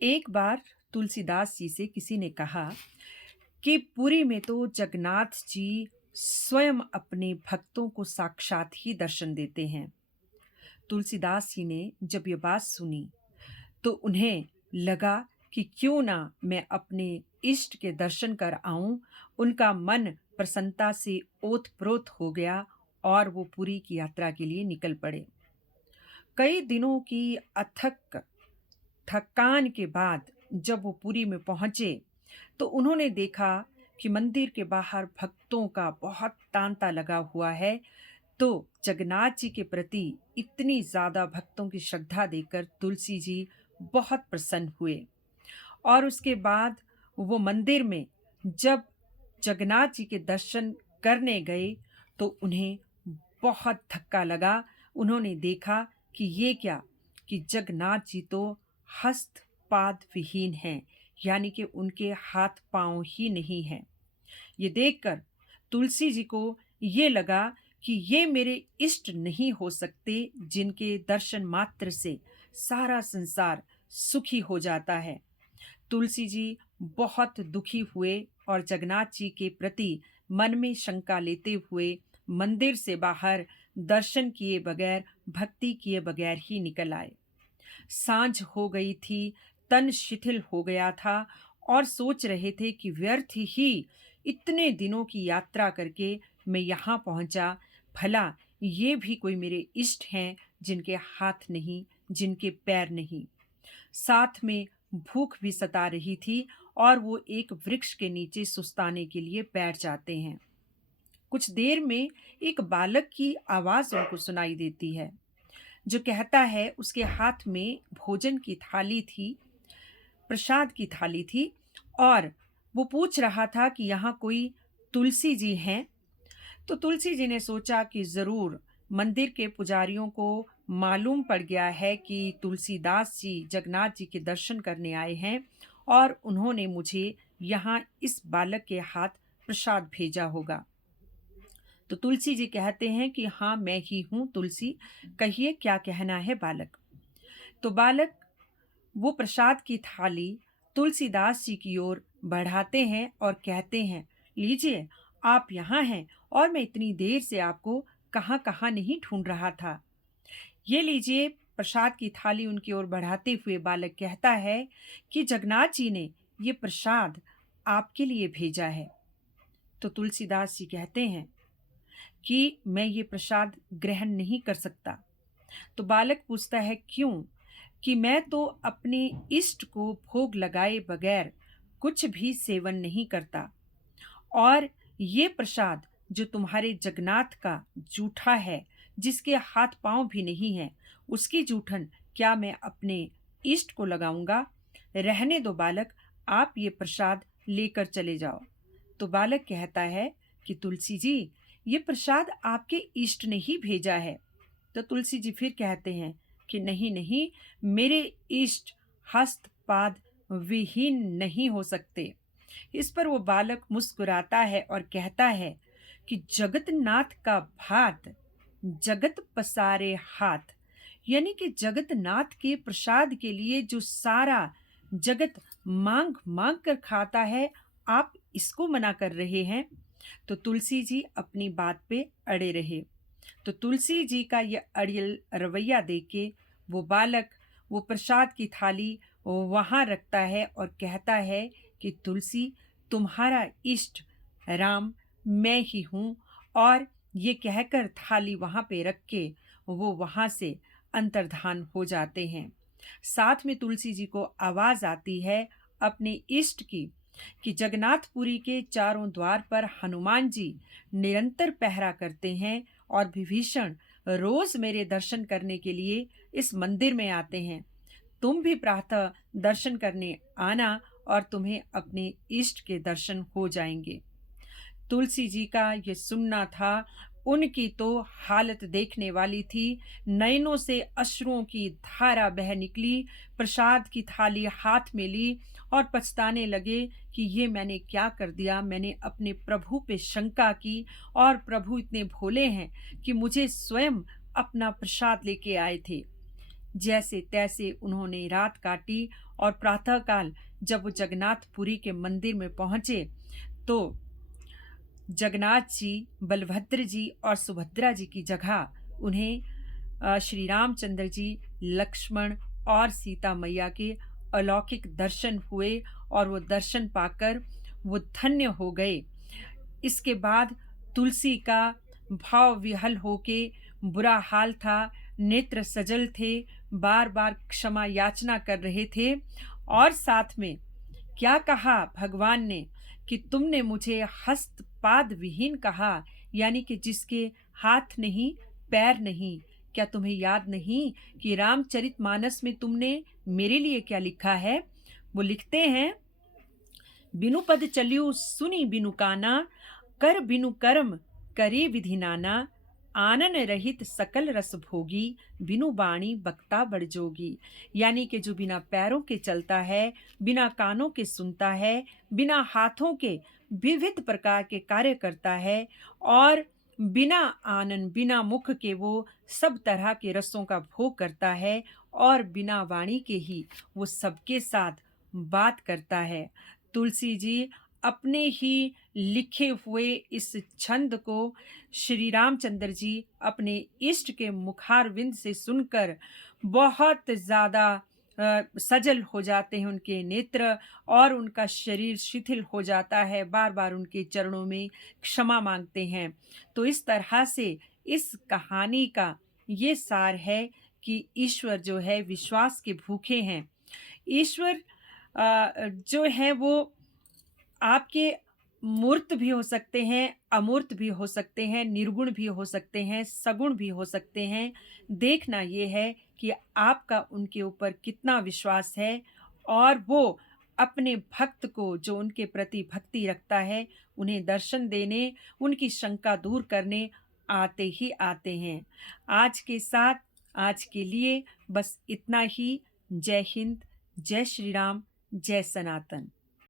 एक बार तुलसीदास जी से किसी ने कहा कि पुरी में तो जगन्नाथ जी स्वयं अपने भक्तों को साक्षात ही दर्शन देते हैं। तुलसीदास जी ने जब ये बात सुनी तो उन्हें लगा कि क्यों ना मैं अपने इष्ट के दर्शन कर आऊं। उनका मन प्रसन्नता से ओत-प्रोत हो गया और वो पुरी की यात्रा के लिए निकल पड़े। कई दिनों की अथक थकान के बाद जब वो पुरी में पहुंचे तो उन्होंने देखा कि मंदिर के बाहर भक्तों का बहुत तांता लगा हुआ है। तो जगन्नाथ जी के प्रति इतनी ज्यादा भक्तों की श्रद्धा देखकर तुलसी जी बहुत प्रसन्न हुए और उसके बाद वो मंदिर में जब जगन्नाथ जी के दर्शन करने गए तो उन्हें बहुत धक्का लगा। उन्होंने देखा कि ये क्या, कि जगन्नाथ जी तो हस्त पाद विहीन हैं, यानी कि उनके हाथ पांव ही नहीं हैं। ये देखकर तुलसी जी को ये लगा कि ये मेरे इष्ट नहीं हो सकते जिनके दर्शन मात्र से सारा संसार सुखी हो जाता है। तुलसी जी बहुत दुखी हुए और जगन्नाथ जी के प्रति मन में शंका लेते हुए मंदिर से बाहर दर्शन किए बगैर, भक्ति किए बगैर ही निकल आए। सांझ हो गई थी, तन शिथिल हो गया था और सोच रहे थे कि व्यर्थ ही इतने दिनों की यात्रा करके मैं यहाँ पहुँचा। भला ये भी कोई मेरे इष्ट हैं जिनके हाथ नहीं, जिनके पैर नहीं। साथ में भूख भी सता रही थी और वो एक वृक्ष के नीचे सुस्ताने के लिए बैठ जाते हैं। कुछ देर में एक बालक की आवाज उनको सुनाई देती है, जो कहता है, उसके हाथ में भोजन की थाली थी, प्रसाद की थाली थी और वो पूछ रहा था कि यहाँ कोई तुलसी जी हैं। तो तुलसी जी ने सोचा कि जरूर मंदिर के पुजारियों को मालूम पड़ गया है कि तुलसीदास जी जगन्नाथ जी के दर्शन करने आए हैं और उन्होंने मुझे यहाँ इस बालक के हाथ प्रसाद भेजा होगा। तो तुलसी जी कहते हैं कि हाँ, मैं ही हूँ तुलसी, कहिए क्या कहना है बालक। तो बालक वो प्रसाद की थाली तुलसीदास जी की ओर बढ़ाते हैं और कहते हैं, लीजिए, आप यहाँ हैं और मैं इतनी देर से आपको कहाँ कहाँ नहीं ढूंढ रहा था। ये लीजिए। प्रसाद की थाली उनकी ओर बढ़ाते हुए बालक कहता है कि जगन्नाथ जी ने ये प्रसाद आपके लिए भेजा है। तो तुलसीदास जी कहते हैं कि मैं ये प्रसाद ग्रहण नहीं कर सकता। तो बालक पूछता है, क्यों? कि मैं तो अपने इष्ट को भोग लगाए बगैर कुछ भी सेवन नहीं करता और ये प्रसाद जो तुम्हारे जगन्नाथ का जूठा है, जिसके हाथ पांव भी नहीं है, उसकी जूठन क्या मैं अपने इष्ट को लगाऊंगा? रहने दो बालक, आप ये प्रसाद लेकर चले जाओ। तो बालक कहता है कि तुलसी जी, ये प्रसाद आपके इष्ट ने ही भेजा है। तो तुलसी जी फिर कहते हैं कि नहीं नहीं, मेरे इष्ट हस्त पाद विहीन नहीं हो सकते। इस पर वो बालक मुस्कुराता है और कहता है कि जगतनाथ का भात जगत पसारे हाथ, यानी कि जगतनाथ के प्रसाद के लिए जो सारा जगत मांग मांग कर खाता है, आप इसको मना कर रहे हैं। तो तुलसी जी अपनी बात पे अड़े रहे। तो तुलसी जी का यह अड़ियल रवैया देख के वो बालक वो प्रसाद की थाली वहां रखता है और कहता है कि तुलसी, तुम्हारा इष्ट राम मैं ही हूँ। और ये कहकर थाली वहां पे रख के वो वहां से अंतर्धान हो जाते हैं। साथ में तुलसी जी को आवाज आती है अपने इष्ट की कि जगन्नाथपुरी के चारों द्वार पर हनुमान जी निरंतर पहरा करते हैं और विभीषण रोज मेरे दर्शन करने के लिए इस मंदिर में आते हैं। तुम भी प्रातः दर्शन करने आना और तुम्हें अपने इष्ट के दर्शन हो जाएंगे। तुलसी जी का ये सुनना था, उनकी तो हालत देखने वाली थी। नयनों से अश्रुओं की धारा बह निकली, प्रसाद की थाली हाथ में ली और पछताने लगे कि ये मैंने क्या कर दिया। मैंने अपने प्रभु पे शंका की और प्रभु इतने भोले हैं कि मुझे स्वयं अपना प्रसाद लेके आए थे। जैसे तैसे उन्होंने रात काटी और प्रातःकाल जब वो जगन्नाथपुरी के मंदिर में पहुँचे, तो जगन्नाथ जी, बलभद्र जी और सुभद्रा जी की जगह उन्हें श्री रामचंद्र जी, लक्ष्मण और सीता मैया के अलौकिक दर्शन हुए और वो दर्शन पाकर वो धन्य हो गए। इसके बाद तुलसी का भाव विह्वल होके बुरा हाल था, नेत्र सजल थे, बार-बार क्षमा याचना कर रहे थे और साथ में क्या कहा भगवान ने कि तुमने मुझे हस्त पाद विहीन कहा, यानी कि जिसके हाथ नहीं, पैर नहीं। क्या तुम्हें याद नहीं कि रामचरितमानस में तुमने मेरे लिए क्या लिखा है? वो लिखते हैं, बिनु पद चलियो सुनी बिनु काना, कर बिनु कर्म करे विधि नाना, आनन रहित सकल रस भोगी, बिनु बाणी बक्ता बड़ जोगी। यानी कि जो बिना पैरों के चलता है, बिना कानों के सुनता है, बिना हाथों के विविध प्रकार के कार्य करता है और बिना आनन, बिना मुख के वो सब तरह के रसों का भोग करता है और बिना वाणी के ही वो सबके साथ बात करता है। तुलसी जी अपने ही लिखे हुए इस छंद को श्री रामचंद्र जी अपने इष्ट के मुखारविंद से सुनकर बहुत ज़्यादा सजल हो जाते हैं उनके नेत्र और उनका शरीर शिथिल हो जाता है, बार-बार उनके चरणों में क्षमा माँगते हैं। तो इस तरह से इस कहानी का ये सार है कि ईश्वर जो है विश्वास के भूखे हैं। ईश्वर जो है वो आपके मूर्त भी हो सकते हैं, अमूर्त भी हो सकते हैं, निर्गुण भी हो सकते हैं, सगुण भी हो सकते हैं। देखना ये है कि आपका उनके ऊपर कितना विश्वास है और वो अपने भक्त को जो उनके प्रति भक्ति रखता है, उन्हें दर्शन देने, उनकी शंका दूर करने आते ही आते हैं। आज के साथ आज के लिए बस इतना ही। जय हिंद, जय श्री राम, जय सनातन।